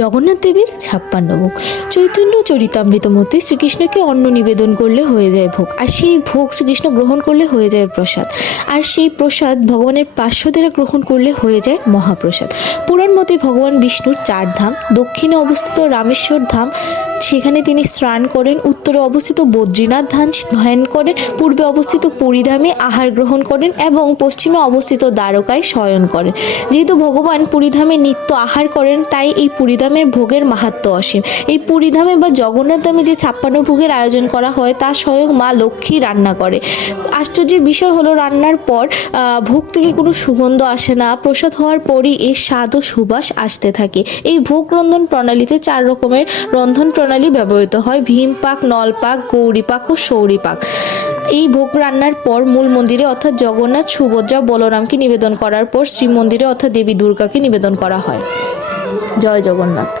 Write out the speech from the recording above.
জগন্নাথ দেবের 56 ভোগ। চৈতন্য চরিতামৃত মতে শ্রীকৃষ্ণকে অন্ন নিবেদন করলে হয়ে যায় ভোগ, আর সেই ভোগ শ্রীকৃষ্ণ গ্রহণ করলে হয়ে যায় প্রসাদ, আর সেই প্রসাদ ভগবানের পার্শ্বদেরা গ্রহণ করলে হয়ে যায় মহাপ্রসাদ। পুরাণ মতে ভগবান বিষ্ণুর 4 ধাম, দক্ষিণে অবস্থিত রামেশ্বর ধাম, সেখানে তিনি স্নান করেন, উত্তরে অবস্থিত বদ্রীনাথ ধাম ধ্যান করেন, পূর্বে অবস্থিত পুরীধামে আহার গ্রহণ করেন এবং পশ্চিমে অবস্থিত দ্বারকায় শয়ন করেন। যেহেতু ভগবান পুরীধামে নিত্য আহার করেন, তাই এই পুরীধামের ভোগের মাহাত্ম্য অসীম। এই পুরীধামে বা জগন্নাথ ধামে যে 56 ভোগের আয়োজন করা হয় তা স্বয়ং মা লক্ষ্মী রান্না করে। আশ্চর্যের বিষয় হলো, রান্নার পর ভোগ থেকে কোনো সুগন্ধ আসে না, প্রসাদ হওয়ার পরই এর স্বাদ ও সুবাস আসতে থাকে। এই ভোগ রন্ধন প্রণালীতে 4 রকমের রন্ধন প্রণালী ব্যবহৃত হয়: ভীম পাক, নল পাক, গৌরী পাক ও সৌরী পাক। এই ভোগ রান্নার পর মূল মন্দিরে অর্থাৎ জগন্নাথ, সুভদ্রা, বলরামকে নিবেদন করার পর শ্রীমন্দিরে অর্থাৎ দেবী দুর্গাকে নিবেদন করা হয়। জয় জগন্নাথ।